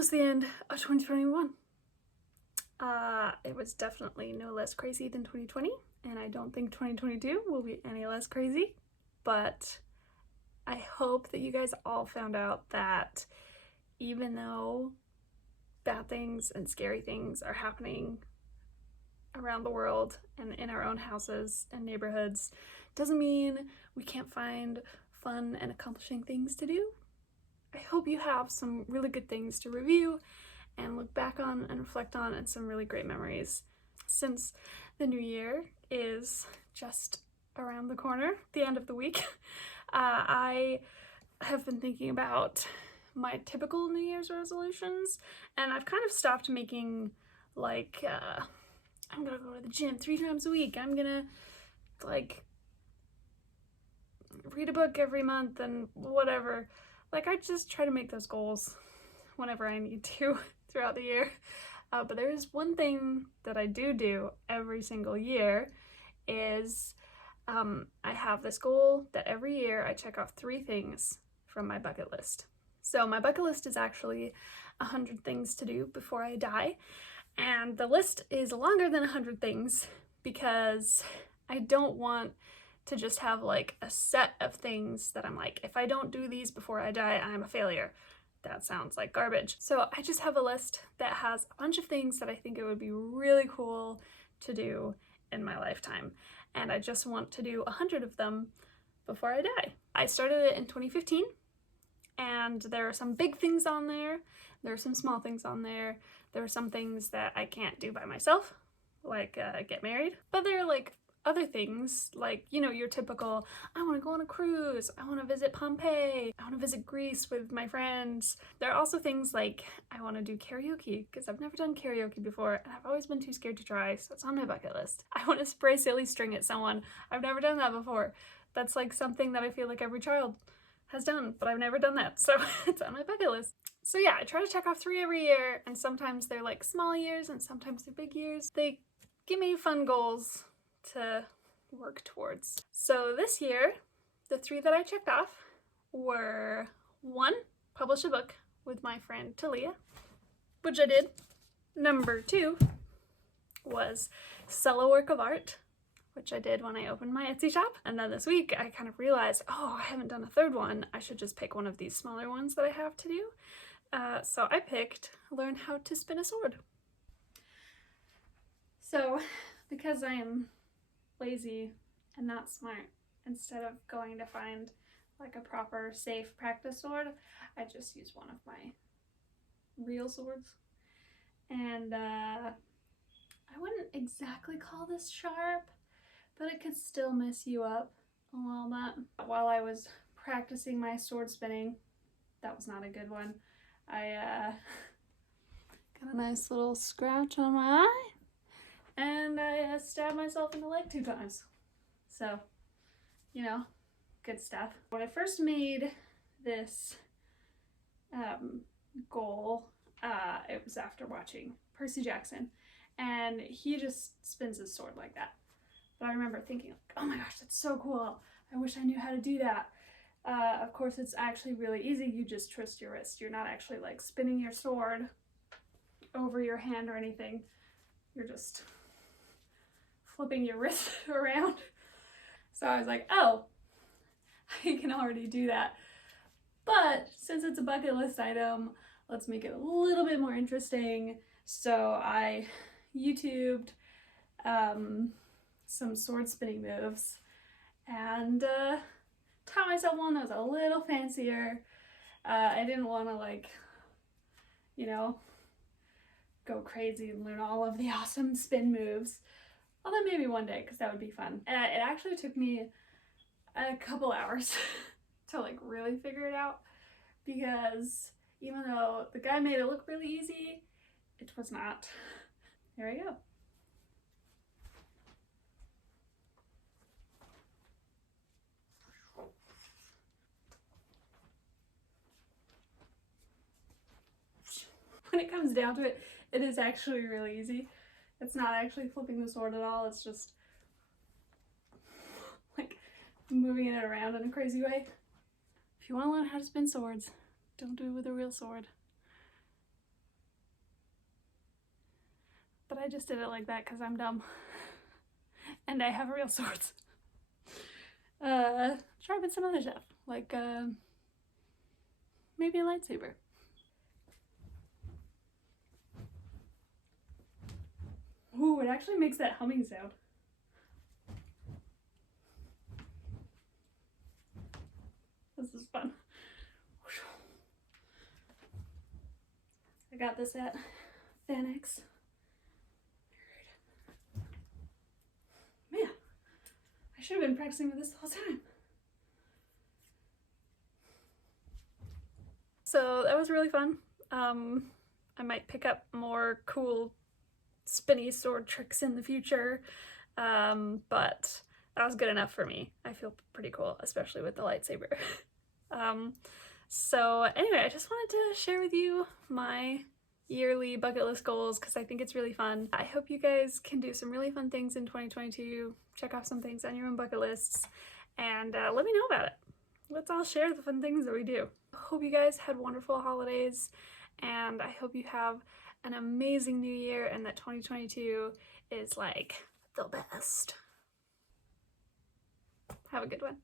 almost the end of 2021. It was definitely no less crazy than 2020, and I don't think 2022 will be any less crazy, but I hope that you guys all found out that even though bad things and scary things are happening around the world and in our own houses and neighborhoods, doesn't mean we can't find fun and accomplishing things to do. I hope you have some really good things to review and look back on and reflect on, and some really great memories. Since the new year is just around the corner, the end of the week, I have been thinking about my typical New Year's resolutions, and I've kind of stopped making like, I'm gonna go to the gym 3 times a week, I'm gonna like read a book every month and whatever. Like, I just try to make those goals whenever I need to throughout the year. But there is one thing that I do every single year is I have this goal that every year I check off 3 things from my bucket list. So my bucket list is actually 100 things to do before I die. And the list is longer than 100 things because I don't want to just have like a set of things that I'm like, if I don't do these before I die, I'm a failure. That sounds like garbage. So I just have a list that has a bunch of things that I think it would be really cool to do in my lifetime. And I just want to do 100 of them before I die. I started it in 2015, and there are some big things on there. There are some small things on there. There are some things that I can't do by myself, like get married. But there are like other things, like, you know, your typical, I want to go on a cruise, I want to visit Pompeii, I want to visit Greece with my friends. There are also things like, I want to do karaoke, because I've never done karaoke before, and I've always been too scared to try, so it's on my bucket list. I want to spray silly string at someone. I've never done that before. That's like something that I feel like every child has done, but I've never done that, so it's on my bucket list. So yeah, I try to check off 3 every year, and sometimes they're like small years, and sometimes they're big years. They give me fun goals to work towards. So this year, the 3 that I checked off were 1, publish a book with my friend Talia, which I did. Number 2 was sell a work of art, which I did when I opened my Etsy shop. And then this week I kind of realized, oh, I haven't done a 3rd one. I should just pick one of these smaller ones that I have to do. So I picked learn how to spin a sword. So because I am lazy and not smart, instead of going to find like a proper safe practice sword, I just use one of my real swords. And I wouldn't exactly call this sharp, but it could still mess you up a little bit. While I was practicing my sword spinning, that was not a good one, I got a nice little scratch on my eye, and I stabbed myself in the leg 2 times. So, you know, good stuff. When I first made this goal, it was after watching Percy Jackson, and he just spins his sword like that. But I remember thinking, like, oh my gosh, that's so cool. I wish I knew how to do that. Of course, it's actually really easy. You just twist your wrist. You're not actually like spinning your sword over your hand or anything. You're just flipping your wrist around. So I was like, oh, I can already do that. But since it's a bucket list item, let's make it a little bit more interesting. So I YouTubed some sword spinning moves and taught myself one that was a little fancier. I didn't want to, like, you know, go crazy and learn all of the awesome spin moves. Although maybe one day, because that would be fun. It actually took me a couple hours to like really figure it out, because even though the guy made it look really easy, it was not. Here I go. When it comes down to it, it is actually really easy. It's not actually flipping the sword at all, it's just like moving it around in a crazy way. If you want to learn how to spin swords, don't do it with a real sword. but I just did it like that because I'm dumb. And I have real swords. Try with some other stuff, like maybe a lightsaber. Ooh, it actually makes that humming sound. This is fun. I got this at Fanex. Man, I should have been practicing with this the whole time. So that was really fun. I might pick up more cool spinny sword tricks in the future, but that was good enough for me. I feel pretty cool, especially with the lightsaber. So anyway, I just wanted to share with you my yearly bucket list goals because I think it's really fun. I hope you guys can do some really fun things in 2022, check off some things on your own bucket lists, and let me know about it. Let's all share the fun things that we do. Hope you guys had wonderful holidays, and I hope you have an amazing new year and that 2022 is like the best. Have a good one.